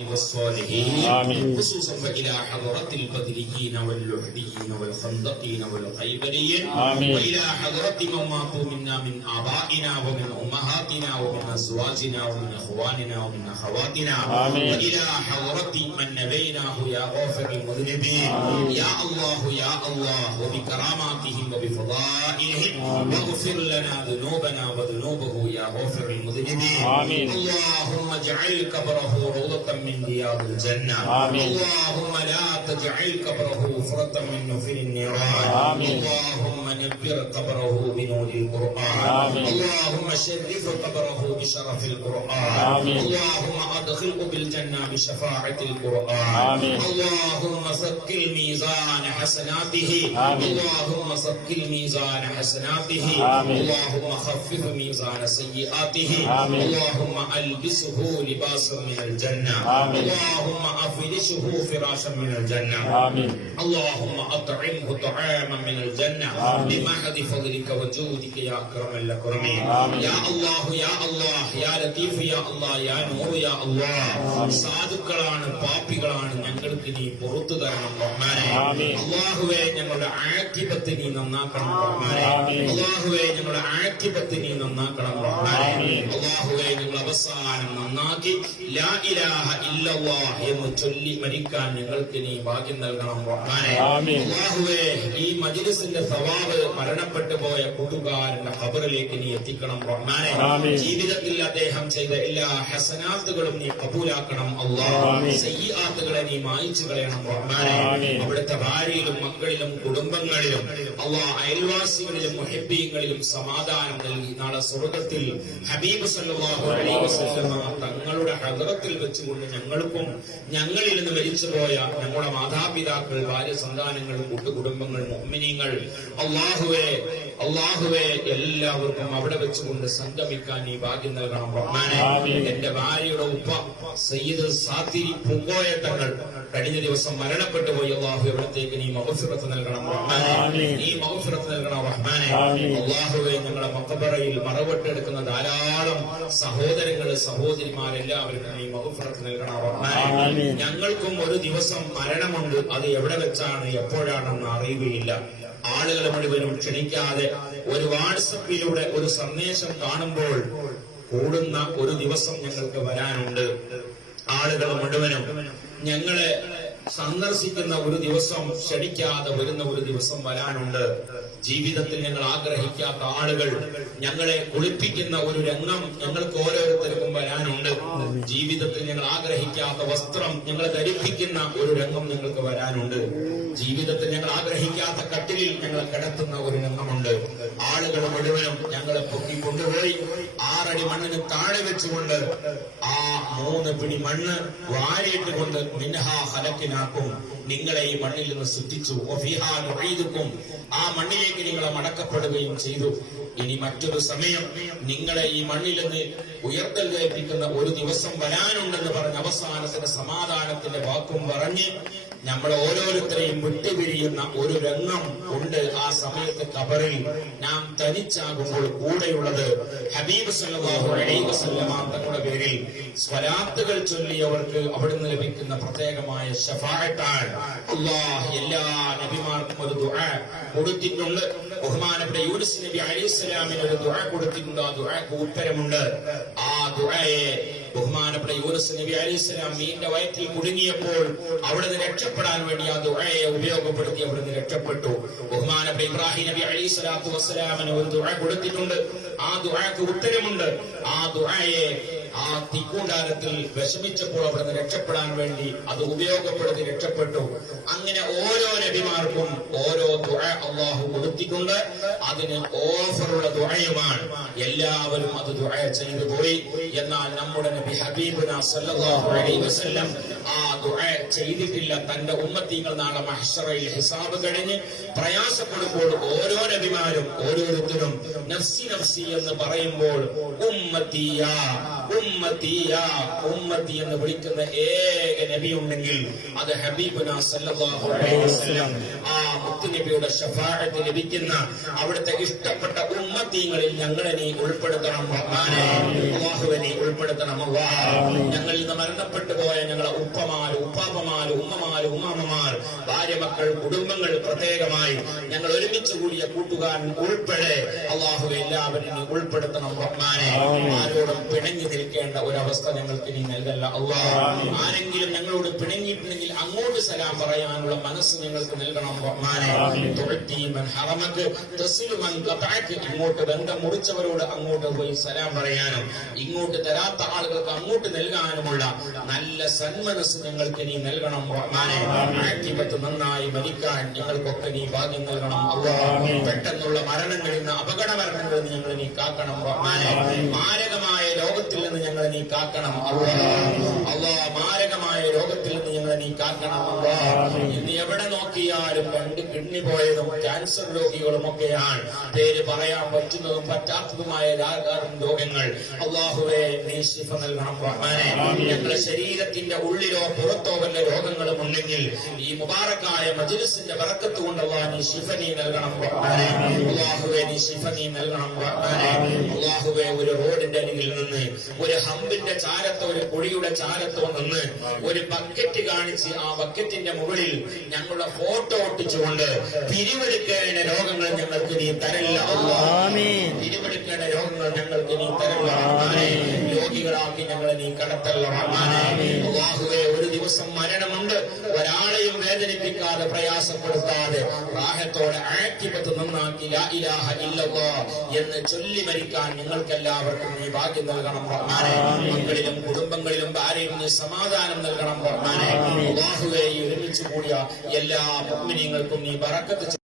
والصالحين خصوصا وإلى حضرة البدريين واللحديين والخندقين والخيبريين وإلى حضرة من ماتوا منا من آبائنا ومن أمهاتنا ومن أزواجنا ومن إخواننا ومن أخواتنا وإلى حضرة من نبيناه يا غافر المذنبين يا الله يا الله وبكراماتهم وبفضائلهم واغفر لنا ذنوبنا وذنوبه يا غافر المذنبين اللهم اجعل قبره روضة من رياض الجنة اللهم لا تجعل قبره فرة من نفر النيران اللهم نبر قبره بنور القرآن اللهم شرف قبره بشرف القرآن اللهم أدخله بالجنة بشفاعة القرآن اللهم ثقل ميزان حسناته اللهم ثقل ميزان حسناته اللهم خفف ميزان سيئاته اللهم ألبسه لباسا من الجنة اللهم أفرشه فراشا من الجنة اللهم أطعمه طعاما من الجنة بمحض فضلك وجودك يا أكرم الأكرمين يا الله يا الله يا لطيف يا الله يا نور يا الله സാധുക്കളാണ് പാപികളാണ് ഞങ്ങൾക്ക് നീ പുറത്തു തരണം റഹ്മാനേ അല്ലാഹുവേ ഞങ്ങളുടെ ആഖിബത്ത് നീ നന്നാക്കണം റഹ്മാനേ അല്ലാഹുവേ ഞങ്ങളുടെ ആഖിബത്ത് നീ നന്നാക്കണം റഹ്മാനേ അല്ലാഹുവേ ഞങ്ങളുടെ അവസാനം നന്നാക്കി ലാ ഇലാഹ ഇല്ലല്ലാഹ് എന്ന് ചൊല്ലി മരിക്കാൻ ഞങ്ങൾക്ക് നീ ഭാഗ്യം നൽകണം റഹ്മാനേ അല്ലാഹുവേ ഈ മജ്ലിസിന്റെ സവാബ് മരണപ്പെട്ടു പോയ കൂട്ടുകാരന്റെ ഖബറിലേക്ക് നീ എത്തിക്കണം റഹ്മാനേ ജീവിതത്തിൽ അദ്ദേഹം ചെയ്ത എല്ലാ ഹസനാത്തുകളും നീ കബൂലാക്കണം അല്ലാഹ് സയ്യിആത്തുകളെ നീ മായിച്ചു കളയണം റഹ്മാനേ അവിടുത്തെ ഭാര്യയിലും മക്കളിലും കുടുംബങ്ങളിലും അല്ലാഹ് അയൽവാസികളിലും മുഹിബ്ബീങ്ങളിലും സമാധാനം നൽകി നാളെ സ്വർഗ്ഗത്തിൽ ഹബീബ് സല്ലല്ലാഹു അലൈഹി വസല്ലം തങ്ങളുടെ ഹദ്റത്തിൽ വെച്ചുകൊണ്ട് ഞങ്ങൾക്കും ഞങ്ങളിൽ നിന്ന് മരിച്ചുപോയ ഞങ്ങളുടെ മാതാപിതാക്കൾ ഭാര്യ സന്താനങ്ങൾ കൂട്ടുകുടുംബങ്ങൾ മുഅ്മിനീങ്ങൾ അല്ലാഹുവേ അല്ലാഹുവേ എല്ലാവർക്കും അവിടെ വെച്ചുകൊണ്ട് സംഗമിക്കാൻ നീ ഭാഗ്യം നൽകണം റഹ്മാനേ എന്റെ ഭാര്യയുടെ ഉപ്പ സയ്യിദ് സാത്തിരി പൂങ്കോയ തങ്ങൾ കഴിഞ്ഞ ദിവസം മരണപ്പെട്ടു പോയി അല്ലാഹു അവിടത്തേക്ക് നീ മഗ്ഫിറത്ത് നൽകണം റഹ്മാനേ നീ മഗ്ഫിറത്ത് നൽകണം റഹ്മാനേ അല്ലാഹുവേ ഞങ്ങളുടെ മഖബറയിൽ മറവട്ടെടുക്കുന്ന ധാരാളം സഹോദരങ്ങൾ സഹോദരിമാരെല്ലാവർക്കും നീ മഗ്ഫിറത്ത് നൽകണം റഹ്മാനേ ഞങ്ങൾക്കും ഒരു ദിവസം മരണമുണ്ട് അത് എവിടെ വെച്ചാണ് എപ്പോഴാണെന്ന് അറിയുകയില്ല ആളുകളെ മുഴുവനും ക്ഷണിക്കാതെ ഒരു വാട്സപ്പിലൂടെ ഒരു സന്ദേശം കാണുമ്പോൾ കൂടുന്ന ഒരു ദിവസം ഞങ്ങൾക്ക് വരാനുണ്ട് ആളുകൾ മുഴുവനും ഞങ്ങളെ സന്ദർശിക്കുന്ന ഒരു ദിവസം ക്ഷണിക്കാതെ വരുന്ന ഒരു ദിവസം വരാനുണ്ട് ജീവിതത്തിൽ ഞങ്ങൾ ആഗ്രഹിക്കാത്ത ആളുകൾ ഞങ്ങളെ കുളിപ്പിക്കുന്ന ഒരു രംഗം ഞങ്ങൾക്ക് ഓരോരുത്തർക്കും വരാനുണ്ട് ജീവിതത്തിൽ ഞങ്ങൾ ആഗ്രഹിക്കാത്ത വസ്ത്രം ഞങ്ങളെ ധരിപ്പിക്കുന്ന ഒരു രംഗം ഞങ്ങൾക്ക് വരാനുണ്ട് ജീവിതത്തിൽ ഞങ്ങൾ ആഗ്രഹിക്കാത്ത കട്ടിലിൽ ഞങ്ങളെ കിടത്തുന്ന ഒരു രംഗമുണ്ട് ആളുകൾ മുഴുവനും ഞങ്ങളെ പൊക്കി കൊണ്ടുപോയി 6 അടി മണ്ണിന് താഴെ വെച്ചുകൊണ്ട് ആ 3 പിടി മണ്ണ് വാരിയിട്ട് കൊണ്ട് മിൻഹാ ഖലഖനാകും നിങ്ങളെ ഈ മണ്ണിൽ നിന്ന് സൃഷ്ടിച്ചു വഫീഹാ നുഈദുകും ആ മണ്ണിലേക്ക് നിങ്ങളെ മടക്കപ്പെടുകയും ചെയ്തു ഇനി മറ്റൊരു സമയം നിങ്ങളെ ഈ മണ്ണിൽ നിന്ന് ഉയർത്തൽ കൽപ്പിക്കുന്ന ഒരു ദിവസം വരാനുണ്ടെന്ന് പറഞ്ഞ അവസാനത്തിന്റെ സമാധാനത്തിന്റെ വാക്കും പറഞ്ഞ് നമ്മൾ ഓരോരുത്തരെയും വിട്ടുപിരിയുന്ന ഒരു രംഗം ഉണ്ട് ആ സമയത്ത് ഖബറിൽ നാം തനിച്ചാകുമ്പോൾ കൂടെയുള്ളത് ഹബീബ് സല്ലല്ലാഹു അലൈഹി വസല്ലമ തങ്ങളുടെ പേരിൽ സ്വലാത്തുകൾ ചൊല്ലിയവർക്ക് അവിടുന്ന് ലഭിക്കുന്ന പ്രത്യേകമായ ശഫാഅത്താണ് അല്ലാഹ് എല്ലാ നബിമാർക്കും ഒരു ദുആ കൊടുത്തിട്ടുണ്ട് ബഹുമാനപ്പെട്ട യൂനുസ് നബി അലൈഹിസ്സലാമിന് ഒരു ദുആ കൊടുത്തിട്ടുണ്ട് ആ ദുആക്ക് ഉത്തരമുണ്ട് ആ ദുആയെ ബഹുമാനപ്പെട്ട യൂനുസ് നബി അലൈഹിസ്സലാം മീനിന്റെ വയറ്റിൽ കുടുങ്ങിയപ്പോൾ അവിടുന്ന് രക്ഷപ്പെടാൻ വേണ്ടി ആ ദുആയെ ഉപയോഗപ്പെടുത്തി അവിടുന്ന് രക്ഷപ്പെട്ടു ബഹുമാനപ്പെട്ട ഇബ്രാഹിം നബി അലൈഹിസ്സലാത്തു വസ്സലാമിന് ഒരു ദുആ കൊടുത്തിട്ടുണ്ട് ആ ദുആക്ക് ഉത്തരമുണ്ട് ആ ദുആയെ ആ തീക്കൂടാരത്തിൽ വിഷമിച്ചപ്പോൾ അവിടുന്ന് രക്ഷപ്പെടാൻ വേണ്ടി അത് ഉപയോഗപ്പെടുത്തി രക്ഷപ്പെട്ടു അങ്ങനെ ഓരോ നബിമാർക്കും ഓരോ ദുആ അല്ലാഹു കൊടുത്തിട്ടുണ്ട് അതിന് ഓഫറുള്ള ദുആയുമാണ് എല്ലാവരും അത് ദുആ ചെയ്തു പോയി എന്നാൽ നമ്മുടെ നബി ഹബീബുനാ സല്ലല്ലാഹു അലൈഹി വസല്ലം ആ ദുആ ചെയ്തിട്ടില്ല തന്റെ ഉമ്മത്തീങ്ങൾ നാളെ മഹ്ശറയിൽ ഹിസാബ് കഴിഞ്ഞ് പ്രയാസപ്പെടുമ്പോൾ ഓരോ നബിമാരും ഓരോരുത്തരും നഫ്സി നഫ്സി എന്ന് പറയുമ്പോൾ ഉമ്മത്തിയ ഉമ്മത്തി എന്ന് വിളിക്കുന്ന ഏക നബി ഉണ്ടെങ്കിൽ അത് ഹബീബുന സല്ലല്ലാഹു അലൈഹി വസല്ലം. ആ മുത്തുനബിയുടെ ശഫാഅത്ത് ലഭിക്കുന്ന അവിടുത്തെ ഇഷ്ടപ്പെട്ട ഉമ്മത്തീങ്ങളിൽ ഞങ്ങളെ നീ ഉൾപ്പെടുത്തണം റഹ്മാനേ. അല്ലാഹുവേ നീ ഉൾപ്പെടുത്തണം അല്ലാഹ്. ഞങ്ങളിൽ നിന്ന് മരണപ്പെട്ടു പോയ ഞങ്ങളെ ഉപ്പമാര്, ഉപ്പാപ്പമാര്, ഉമ്മമാര്, ഉമ്മാമ്മമാർ, ഭാര്യ, മക്കൾ, കുടുംബങ്ങൾ, പ്രത്യേകമായി ഞങ്ങൾ ഒരുമിച്ച് കൂടിയ കൂട്ടുകാരൻ ഉൾപ്പെടെ അല്ലാഹുവേ എല്ലാവരും നീ ഉൾപ്പെടുത്തണം റഹ്മാനേ. ആരോടും പിണങ്ങി നിൽക്കേണ്ട ഒരവസ്ഥ ഞങ്ങൾക്ക് നീ നൽകല്ല അല്ലാഹ്. ആരെങ്കിലും ഞങ്ങളോട് പിണങ്ങിയിട്ടുണ്ടെങ്കിൽ അങ്ങോട്ട് സലാം പറയാനുള്ള മനസ്സ് ഞങ്ങൾക്ക് നൽകണം റഹ്മാനേ. ഇങ്ങോട്ട് ബന്ധം മുറിച്ചവരോട് അങ്ങോട്ട് പോയി സലാം പറയാനും ഇങ്ങോട്ട് തരാത്ത ആളുകൾക്ക് അങ്ങോട്ട് നൽകാനുമുള്ള നല്ല സന്മനസ് ഞങ്ങൾക്ക് നീ നൽകണം റഹ്മാനേ. ആഖിബത്ത് നന്നായി മരിക്കാൻ ഞങ്ങൾക്കൊക്കെ നീ ഭാഗ്യം നൽകണം അല്ലാഹ്. പെട്ടെന്നുള്ള മരണങ്ങളിൽ നിന്ന്, അപകട മരണങ്ങളിൽ നിന്ന് ഞങ്ങളെ നീ കാക്കണം റഹ്മാനേ. മാരകമായ രോഗത്തിൽ നിന്ന് ഞങ്ങളെ നീ കാക്കണം അല്ലാഹ്. മാരകമായ രോഗത്തിൽ നിന്ന് ഞങ്ങളെ നീ കാക്കണം അല്ലാഹ്. ഇന്ന് എവിടെ നോക്കിയാലും 2 കിഡ്നി പോയതും ക്യാൻസർ രോഗികളുമൊക്കെയാണ്. പേര് പറയാൻ പറ്റുന്നതും പറ്റാത്തതുമായ രോഗങ്ങൾ. അല്ലാഹുവേ നീ ശിഫ നൽകണം റഹ്മാനേ. ഞങ്ങളുടെ ശരീരത്തിന്റെ ഉള്ളിലോ പുറത്തോ വല്ല രോഗങ്ങളും ഉണ്ടെങ്കിൽ ഈ മുബാറക്കായ മജ്‌ലിസിന്റെ ബറക്കത്ത് കൊണ്ട് അല്ലാഹ് നീ ശിഫ നീ നൽകണം റഹ്മാനേ. അല്ലാഹുവേ നീ ശിഫ നീ നൽകണം റഹ്മാനേ. അല്ലാഹുവേ ഒരു റോഡിന്റെ അരികിൽ നിന്ന്, ഒരു ഹമ്പിന്റെ ചാരത്തോ ഒരു കുഴിയുടെ ചാരത്തോ നിന്ന് ഒരു ബക്കറ്റ് കാണിച്ച് ആ ബക്കറ്റിന്റെ മുകളിൽ ഞങ്ങളുടെ ഫോട്ടോ ഒട്ടിച്ചുകൊണ്ട് പിരിവെടുക്കേണ്ട രോഗങ്ങൾ ഞങ്ങൾക്ക് നീ തരല്ല അല്ലാഹ്. പിരിവെടുക്കേണ്ട രോഗങ്ങൾ ഞങ്ങൾക്ക് നീ തരല്ല റഹ്മാനേ. രോഗികളാക്കി ഞങ്ങളെ നീ കടത്തല്ല റഹ്മാനേ. അല്ലാഹുവേ ഒരു ദിവസം മരണമുണ്ട്, ഒരാളെയും വേദനിപ്പിക്കാതെ പ്രയാസപ്പെടുത്താതെ റാഹത്തോടെ ആഖിബത്ത് നന്നാക്കി ലാ ഇലാഹ ഇല്ലല്ലാഹ് എന്ന് ചൊല്ലി മരിക്കാൻ ഞങ്ങൾക്കെല്ലാവർക്കും നീ ഭാഗ്യം നൽകണം റഹ്മാനേ. മക്കളിലും കുടുംബങ്ങളിലും ഭാര്യയും നീ സമാധാനം നൽകണം റഹ്മാനേ. അല്ലാഹുവേ ഈ ഒരുമിച്ച് കൂടിയ എല്ലാ മുഅ്മിനീങ്ങൾക്കും നീ ബറക്കത്ത്